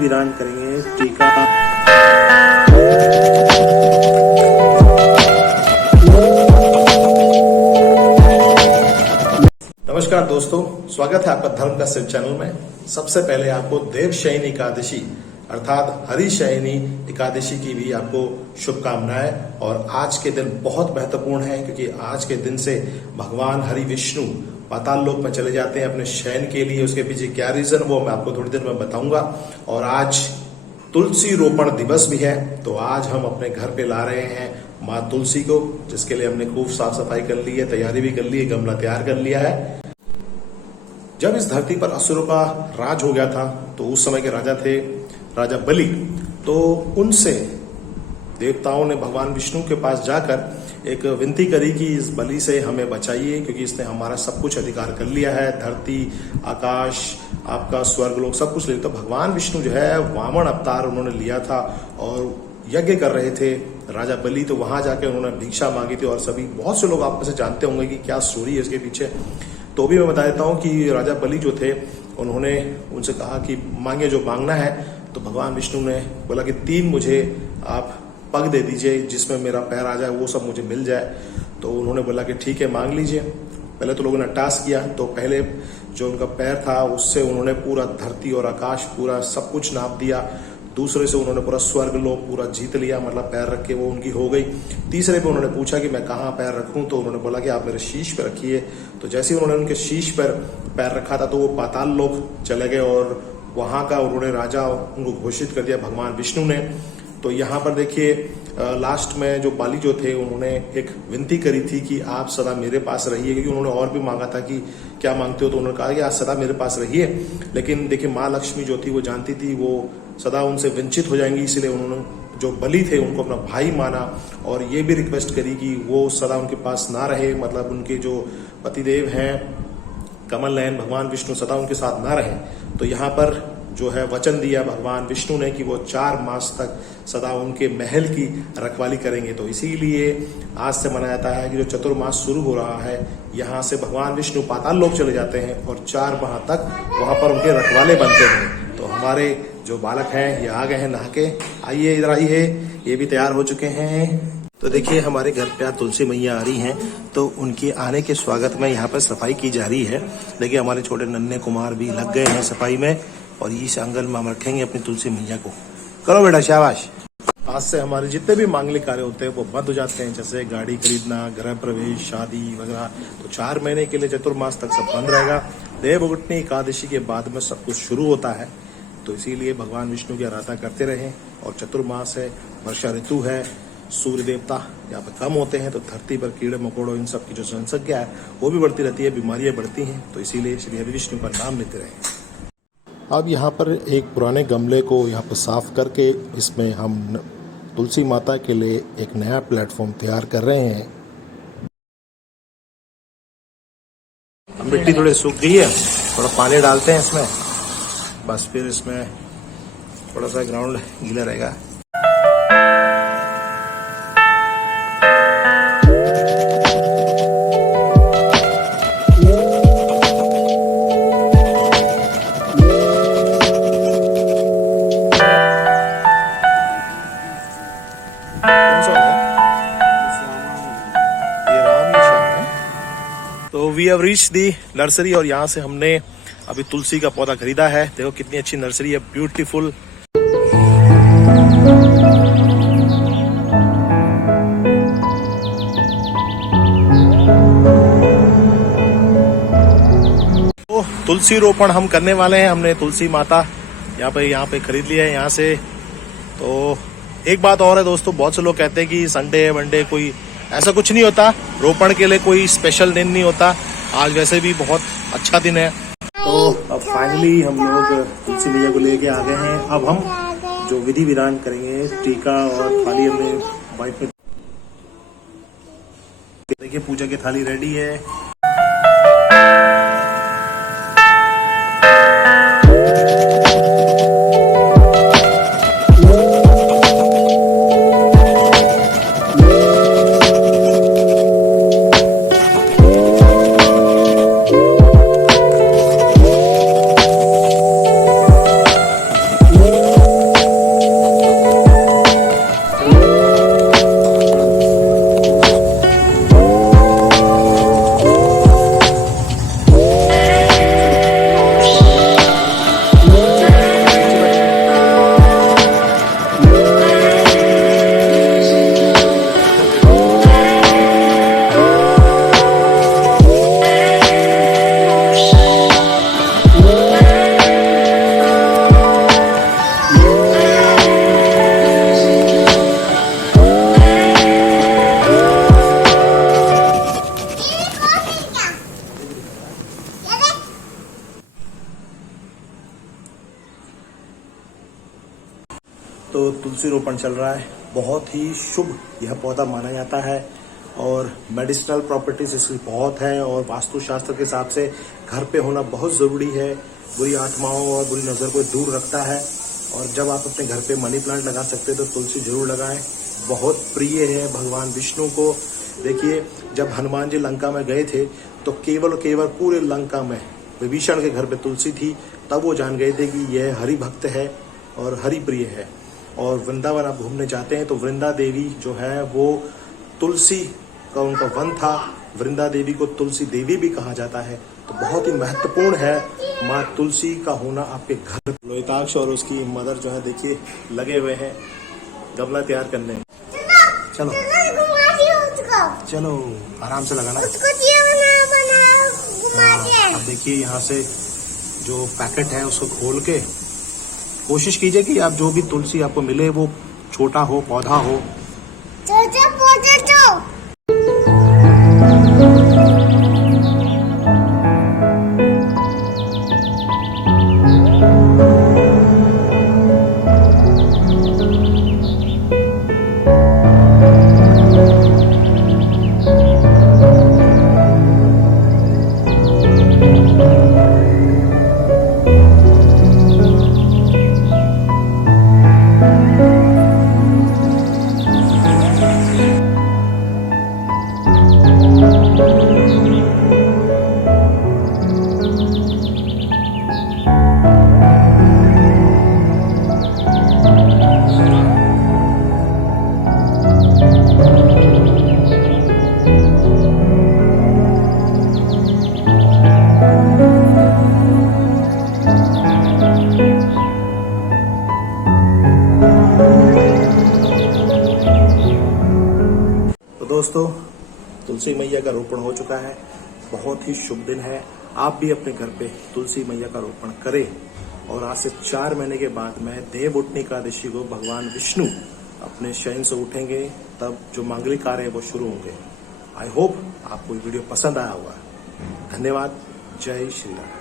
विराम करेंगे टीका। नमस्कार दोस्तों, स्वागत है आपका धर्म का सिर्फ चैनल में। सबसे पहले आपको देवशयनी एकादशी अर्थात हरिशयनी एकादशी की भी आपको शुभकामनाएं। और आज के दिन बहुत महत्वपूर्ण है क्योंकि आज के दिन से भगवान हरि विष्णु पाताल लोक में चले जाते हैं अपने शयन के लिए। उसके पीछे क्या रीजन वो मैं आपको थोड़ी देर में बताऊंगा। और आज तुलसी रोपण दिवस भी है, तो आज हम अपने घर पे ला रहे हैं माँ तुलसी को, जिसके लिए हमने खूब साफ सफाई कर ली है, तैयारी भी कर ली है, गमला तैयार कर लिया है। जब इस धरती पर असुरों का राज हो गया था तो उस समय के राजा थे राजा बलि। तो उनसे देवताओं ने भगवान विष्णु के पास जाकर एक विनती करी कि इस बलि से हमें बचाइए, क्योंकि इसने हमारा सब कुछ अधिकार कर लिया है, धरती, आकाश, आपका स्वर्ग लोक सब कुछ ले। तो भगवान विष्णु जो है वामन अवतार उन्होंने लिया था और यज्ञ कर रहे थे राजा बलि। तो वहां जाके उन्होंने भिक्षा मांगी थी और सभी बहुत से लोग आप में से जानते होंगे कि क्या स्टोरी है इसके पीछे। तो भी मैं बता देता हूं कि राजा बलि जो थे उन्होंने उनसे कहा कि मांगे जो मांगना है। तो भगवान विष्णु ने बोला कि 3 मुझे आप पग दे दीजिए जिसमें मेरा पैर आ जाए, वो सब मुझे मिल जाए। तो उन्होंने बोला कि ठीक है, मांग लीजिए। पहले तो लोगों ने टास्क किया, तो पहले जो उनका पैर था उससे उन्होंने पूरा धरती और आकाश पूरा सब कुछ नाप दिया। दूसरे से उन्होंने पूरा स्वर्ग लोक पूरा जीत लिया, मतलब पैर रख के वो उनकी हो गई। तीसरे पे उन्होंने पूछा कि मैं कहाँ पैर रखूं, तो उन्होंने बोला कि आप मेरे शीश पे रखिए। तो जैसे ही उन्होंने उनके शीश पर पैर रखा था तो वो पाताल लोक चले गए और वहां का उन्होंने राजा उनको घोषित कर दिया भगवान विष्णु ने। तो यहाँ पर देखिए लास्ट में जो बाली जो थे उन्होंने एक विनती करी थी कि आप सदा मेरे पास रहिए, क्योंकि उन्होंने और भी मांगा था कि क्या मांगते हो। तो उन्होंने कहा कि आप सदा मेरे पास रहिए। लेकिन देखिए माँ लक्ष्मी जो थी वो जानती थी वो सदा उनसे वंचित हो जाएंगी, इसलिए उन्होंने जो बलि थे उनको अपना भाई माना और ये भी रिक्वेस्ट करी कि वो सदा उनके पास ना रहे, मतलब उनके जो पतिदेव हैं कमल नयन भगवान विष्णु सदा उनके साथ ना रहे। तो यहाँ पर जो है वचन दिया भगवान विष्णु ने कि वो 4 मास तक सदा उनके महल की रखवाली करेंगे। तो इसीलिए आज से मनाया जाता है कि जो चतुर्मास शुरू हो रहा है, यहाँ से भगवान विष्णु पाताल लोक चले जाते हैं और 4 माह तक वहां पर उनके रखवाले बनते हैं। तो हमारे जो बालक हैं ये आ गए हैं नहा के। आइए इधर आइए, ये भी तैयार हो चुके हैं। तो देखिए हमारे घर पे आज तुलसी मैया आ रही हैं, तो उनके आने के स्वागत में यहाँ पर सफाई की जा रही है। देखिए हमारे छोटे नन्हे कुमार भी लग गए हैं सफाई में और इस आंगन में हम रखेंगे अपनी तुलसी मैया को। करो बेटा, शाबाश। आज से हमारे जितने भी मांगलिक कार्य होते हैं वो बंद हो जाते हैं, जैसे गाड़ी खरीदना, गृह प्रवेश, शादी वगैरह। तो 4 महीने के लिए चतुर्मास तक सब बंद रहेगा। देवउठनी एकादशी के बाद में सब कुछ शुरू होता है। तो इसीलिए भगवान विष्णु की आराधना करते रहें। और चतुर्मास है, वर्षा ऋतु है, सूर्य देवता यहाँ पर कम होते हैं, तो धरती पर कीड़े मकोड़ों इन सब की जो जनसंख्या है वो भी बढ़ती रहती है, बीमारियां बढ़ती हैं। तो इसीलिए श्री हरि विष्णु का नाम लेते रहें। अब यहाँ पर एक पुराने गमले को यहाँ पर साफ करके इसमें हम तुलसी माता के लिए एक नया प्लेटफॉर्म तैयार कर रहे हैं। मिट्टी थोड़ी सूख गई है, थोड़ा पानी डालते हैं इसमें, बस फिर इसमें थोड़ा सा ग्राउंड गीला रहेगा। तो we have reached the nursery और यहाँ से हमने अभी तुलसी का पौधा खरीदा है। देखो कितनी अच्छी नर्सरी है, ब्यूटीफुल। तो तुलसी रोपण हम करने वाले हैं। हमने तुलसी माता यहाँ पे खरीद लिया है यहाँ से। तो एक बात और है दोस्तों, बहुत से लोग कहते हैं कि संडे वनडे कोई ऐसा कुछ नहीं होता, रोपण के लिए कोई स्पेशल दिन नहीं होता। आज वैसे भी बहुत अच्छा दिन है। तो अब फाइनली हम लोग तुलसी मैया को लेके आ गए हैं। अब हम जो विधि विधान करेंगे, टीका और थाली हमने वाइट में, देखिए पूजा की थाली रेडी है। तुलसी रोपण चल रहा है, बहुत ही शुभ यह पौधा माना जाता है और मेडिसिनल प्रॉपर्टीज इसकी बहुत है और वास्तुशास्त्र के हिसाब से घर पे होना बहुत ज़रूरी है। बुरी आत्माओं और बुरी नज़र को दूर रखता है और जब आप अपने घर पे मनी प्लांट लगा सकते हैं तो तुलसी जरूर लगाएं। बहुत प्रिय है भगवान विष्णु को। देखिए, जब हनुमान जी लंका में गए थे तो केवल पूरे लंका में विभीषण के घर पे तुलसी थी, तब वो जान गए थे कि यह हरि भक्त है और हरि प्रिय है। और वृंदावन आप घूमने जाते हैं तो वृंदा देवी जो है वो तुलसी का उनका वन था। वृंदा देवी को तुलसी देवी भी कहा जाता है। तो बहुत ही महत्वपूर्ण है माँ तुलसी का होना आपके घर। लोहिताक्ष और उसकी मदर जो है देखिए लगे हुए हैं गमला तैयार करने। चलो चलो आराम से लगाना। अब देखिए यहाँ से जो पैकेट है उसको खोल के कोशिश कीजिए कि आप जो भी तुलसी आपको मिले वो छोटा हो, पौधा हो। दोस्तों, तुलसी मैया का रोपण हो चुका है। बहुत ही शुभ दिन है। आप भी अपने घर पे तुलसी मैया का रोपण करें। और आज से 4 महीने के बाद में देव उठनी एकादशी को भगवान विष्णु अपने शयन से उठेंगे, तब जो मांगलिक कार्य है वो शुरू होंगे। आई होप आपको ये वीडियो पसंद आया होगा। धन्यवाद। जय श्री राम।